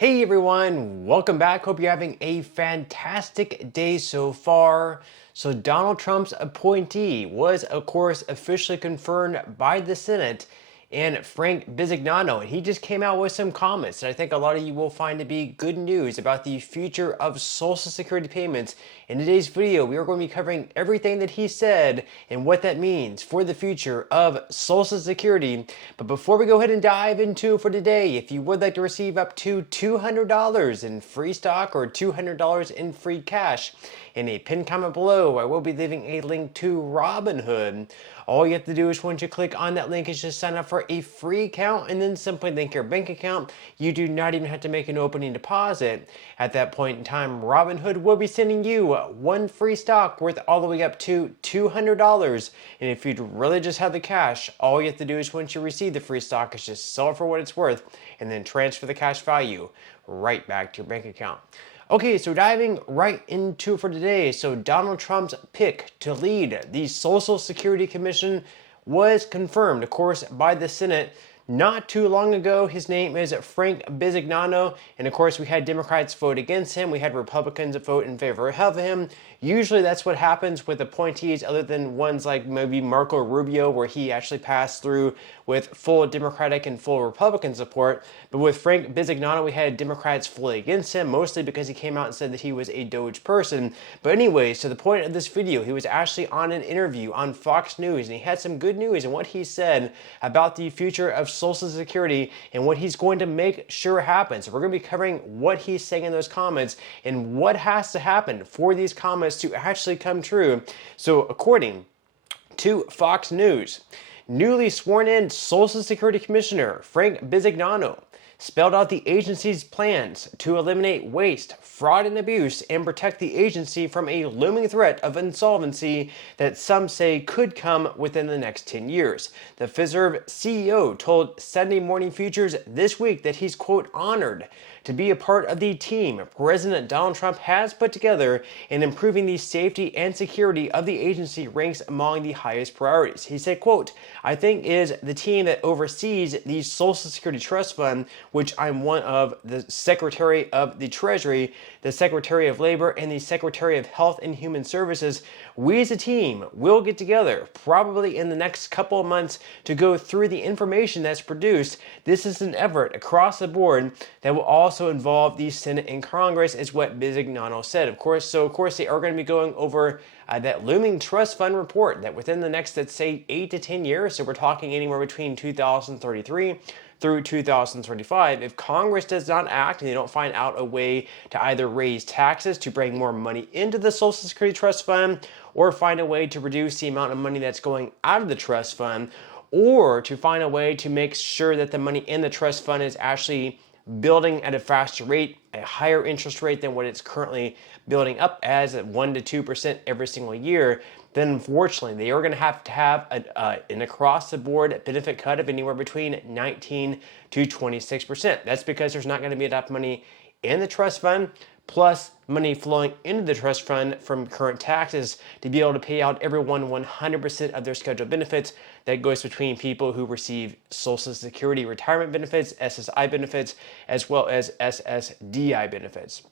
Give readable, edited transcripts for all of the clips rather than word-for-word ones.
Hey everyone, welcome back. Hope you're having a fantastic day so far. So Donald Trump's appointee was, of course, officially confirmed by the Senate and Frank Bisignano, and he just came out with some comments that I think a lot of you will find to be good news about the future of Social Security payments. In today's video, we are going to be covering everything that he said and what that means for the future of Social Security. But before we go ahead and dive into it for today, if you would like to receive up to $200 in free stock or $200 in free cash, in a pinned comment below, I will be leaving a link to Robinhood. All you have to do is once you click on that link is just sign up for a free account and then simply link your bank account. You do not even have to make an opening deposit. At that point in time, Robinhood will be sending you one free stock worth all the way up to $200. And if you'd really just have the cash, all you have to do is once you receive the free stock is just sell it for what it's worth and then transfer the cash value right back to your bank account. Okay, so diving right into it for today. So Donald Trump's pick to lead the Social Security Commission was confirmed, of course, by the Senate not too long ago. His name is Frank Bisignano, and of course we had Democrats vote against him. We had Republicans vote in favor of him. Usually that's what happens with appointees other than ones like maybe Marco Rubio, where he actually passed through with full Democratic and full Republican support. But with Frank Bisignano, we had Democrats fully against him, mostly because he came out and said that he was a Doge person. But anyways, to the point of this video, he was actually on an interview on Fox News, and he had some good news in what he said about the future of Social Security and what he's going to make sure happens. So we're going to be covering what he's saying in those comments and what has to happen for these comments to actually come true. So according to Fox News, newly sworn in Social Security Commissioner Frank Bisignano spelled out the agency's plans to eliminate waste, fraud, and abuse and protect the agency from a looming threat of insolvency that some say could come within the next 10 years. The FSDI CEO told Sunday Morning Futures this week that he's, quote, honored to be a part of the team President Donald Trump has put together, and improving the safety and security of the agency ranks among the highest priorities. He said, quote, I think is the team that oversees the Social Security Trust Fund, which I'm one of, the Secretary of the Treasury, the Secretary of Labor, and the Secretary of Health and Human Services. We as a team will get together probably in the next couple of months to go through the information that's produced. This is an effort across the board that will also involve the Senate and Congress, is what Bisignano said. Of course, they are going to be going over that looming trust fund report that within the next, let's say, 8 to 10 years, so we're talking anywhere between 2033 through 2035, if Congress does not act and they don't find out a way to either raise taxes to bring more money into the Social Security Trust Fund, or find a way to reduce the amount of money that's going out of the trust fund, or to find a way to make sure that the money in the trust fund is actually building at a faster rate, a higher interest rate than what it's currently building up as at 1 to 2% every single year, then unfortunately they are going to have an across-the-board benefit cut of anywhere between 19 to 26%. That's because there's not going to be enough money in the trust fund, plus money flowing into the trust fund from current taxes to be able to pay out everyone 100% of their scheduled benefits. That goes between people who receive Social Security retirement benefits, SSI benefits, as well as SSDI benefits.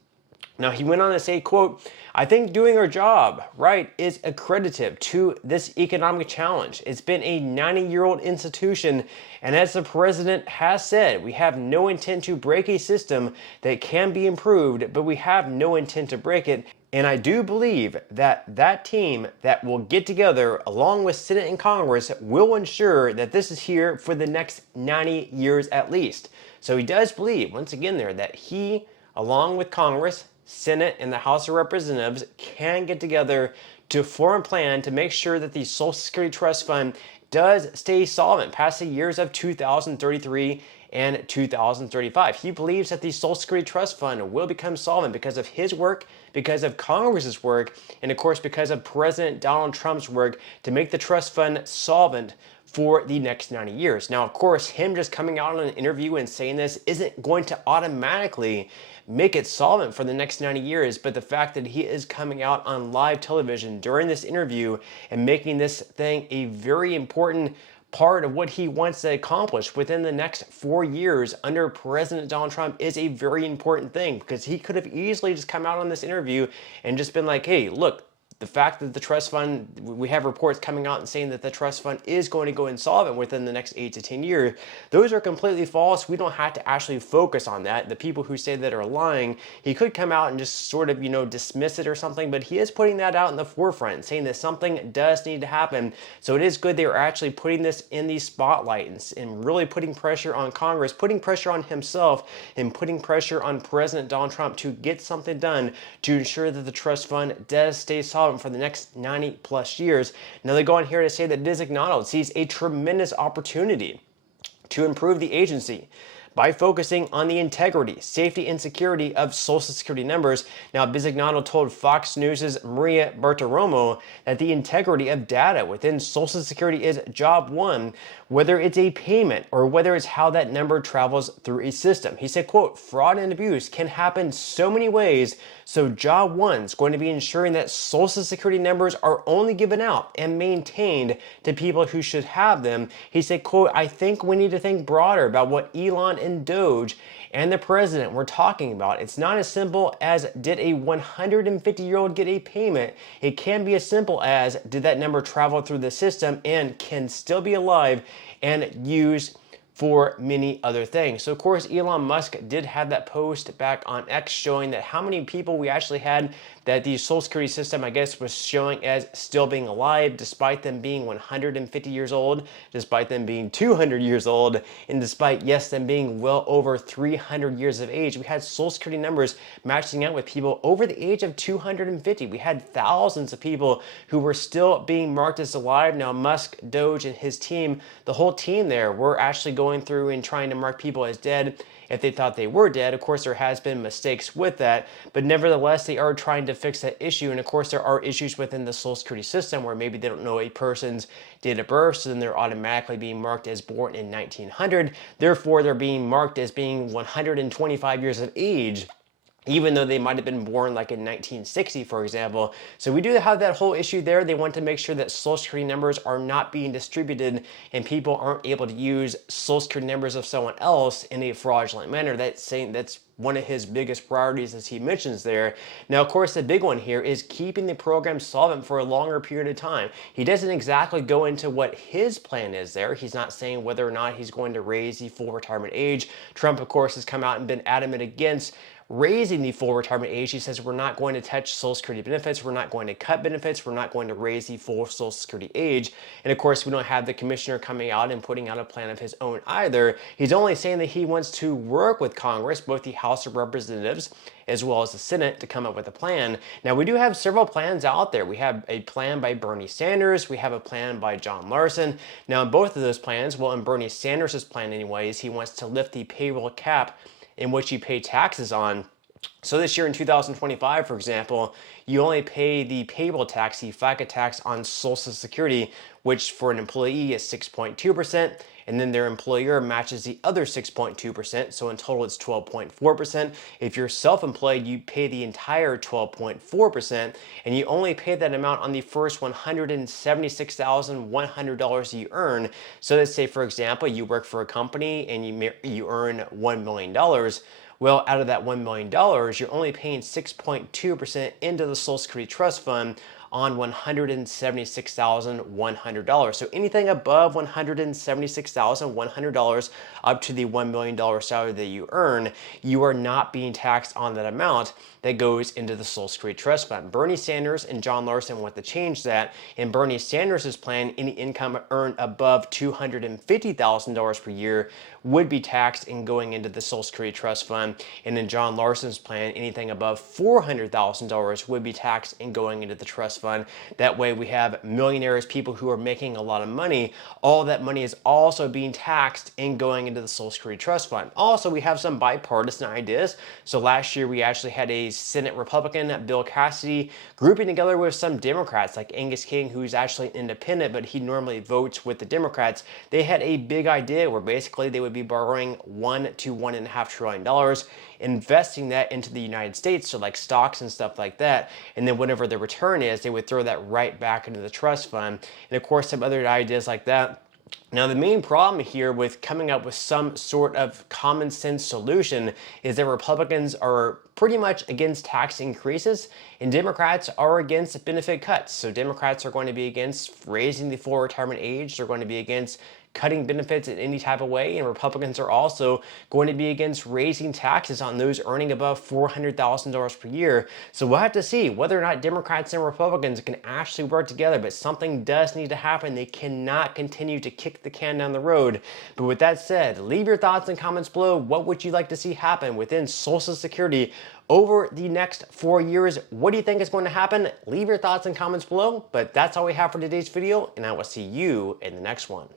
Now, he went on to say, quote, I think doing our job right is accredited to this economic challenge. It's been a 90-year-old institution, and as the president has said, we have no intent to break a system that can be improved, but we have no intent to break it. And I do believe that that team that will get together along with Senate and Congress will ensure that this is here for the next 90 years at least. So he does believe, once again there, that he, along with Congress, Senate, and the House of Representatives can get together to form a plan to make sure that the Social Security Trust Fund does stay solvent past the years of 2033 and 2035. He believes that the Social Security Trust Fund will become solvent because of his work, because of Congress's work, and of course because of President Donald Trump's work to make the trust fund solvent for the next 90 years. Now, of course, him just coming out on an interview and saying this isn't going to automatically make it solvent for the next 90 years, but the fact that he is coming out on live television during this interview and making this thing a very important part of what he wants to accomplish within the next 4 years under President Donald Trump is a very important thing, because he could have easily just come out on this interview and just been like, hey, look, the fact that the trust fund, we have reports coming out and saying that the trust fund is going to go insolvent within the next 8 to 10 years. Those are completely false. We don't have to actually focus on that. The people who say that are lying, he could come out and just sort of, dismiss it or something, but he is putting that out in the forefront, saying that something does need to happen. So it is good they are actually putting this in the spotlight and really putting pressure on Congress, putting pressure on himself, and putting pressure on President Donald Trump to get something done to ensure that the trust fund does stay solid for the next 90 plus years. Now they go on here to say that Biz McDonald sees a tremendous opportunity to improve the agency by focusing on the integrity, safety, and security of Social Security numbers. Now, Biz McDonald told Fox News' Maria Bartiromo that the integrity of data within Social Security is job one, whether it's a payment or whether it's how that number travels through a system. He said, quote, fraud and abuse can happen so many ways, so job one is going to be ensuring that Social Security numbers are only given out and maintained to people who should have them. He said, quote, I think we need to think broader about what Elon and Doge and the president were talking about. It's not as simple as did a 150-year-old get a payment. It can be as simple as did that number travel through the system and can still be alive and used for many other things. So of course, Elon Musk did have that post back on X showing that how many people we actually had that the Social Security system, I guess, was showing as still being alive, despite them being 150 years old, despite them being 200 years old, and despite, yes, them being well over 300 years of age. We had Social Security numbers matching out with people over the age of 250. We had thousands of people who were still being marked as alive. Now, Musk, Doge, and his team, the whole team there, were actually going through and trying to mark people as dead if they thought they were dead. Of course, there has been mistakes with that, but nevertheless, they are trying to fix that issue. And of course, there are issues within the Social Security system where maybe they don't know a person's date of birth, so then they're automatically being marked as born in 1900. Therefore, they're being marked as being 125 years of age, even though they might have been born like in 1960, for example. So we do have that whole issue there. They want to make sure that Social Security numbers are not being distributed and people aren't able to use Social Security numbers of someone else in a fraudulent manner. That's one of his biggest priorities, as he mentions there. Now, of course, the big one here is keeping the program solvent for a longer period of time. He doesn't exactly go into what his plan is there. He's not saying whether or not he's going to raise the full retirement age. Trump, of course, has come out and been adamant against raising the full retirement age. He says we're not going to touch Social Security benefits, we're not going to cut benefits, we're not going to raise the full Social Security age. And of course, we don't have the commissioner coming out and putting out a plan of his own either. He's only saying that he wants to work with Congress, both the House of Representatives as well as the Senate, to come up with a plan. Now, we do have several plans out there. We have a plan by Bernie Sanders, we have a plan by John Larson. Now, in both of those plans, well, in Bernie Sanders' plan anyways, he wants to lift the payroll cap in which you pay taxes on. So this year in 2025, for example, you only pay the payroll tax, the FICA tax on Social Security, which for an employee is 6.2%, and then their employer matches the other 6.2%, so in total it's 12.4%. If you're self-employed, you pay the entire 12.4%, and you only pay that amount on the first $176,100 you earn. So let's say, for example, you work for a company and you earn $1 million. Well, out of that $1 million, you're only paying 6.2% into the Social Security Trust Fund on $176,100. So anything above $176,100 up to the $1 million salary that you earn, you are not being taxed on that amount that goes into the Social Security Trust Fund. Bernie Sanders and John Larson want to change that. In Bernie Sanders' plan, any income earned above $250,000 per year would be taxed in going into the Social Security Trust Fund. And in John Larson's plan, anything above $400,000 would be taxed in going into the trust fund. That way we have millionaires, people who are making a lot of money. All that money is also being taxed in going into the Social Security Trust Fund. Also, we have some bipartisan ideas. So last year we actually had a Senate Republican, Bill Cassidy, grouping together with some Democrats like Angus King, who's actually an independent, but he normally votes with the Democrats. They had a big idea where basically they would be borrowing $1 to $1.5 trillion, investing that into the United States, so like stocks and stuff like that, and then whatever the return is, they would throw that right back into the trust fund. And of course, some other ideas like that Now, the main problem here with coming up with some sort of common sense solution is that Republicans are pretty much against tax increases and Democrats are against benefit cuts. So, Democrats are going to be against raising the full retirement age, they're going to be against cutting benefits in any type of way, and Republicans are also going to be against raising taxes on those earning above $400,000 per year. So we'll have to see whether or not Democrats and Republicans can actually work together, but something does need to happen. They cannot continue to kick the can down the road. But with that said, leave your thoughts and comments below. What would you like to see happen within Social Security over the next 4 years? What do you think is going to happen? Leave your thoughts and comments below. But that's all we have for today's video, and I will see you in the next one.